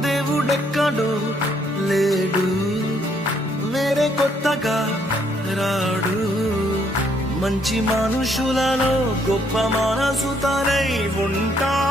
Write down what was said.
దేవుడెక్కడో లేడు, వేరే కొత్తగా రాడు. మంచి మనుషులలో గొప్ప మనసు తనై ఉంటా.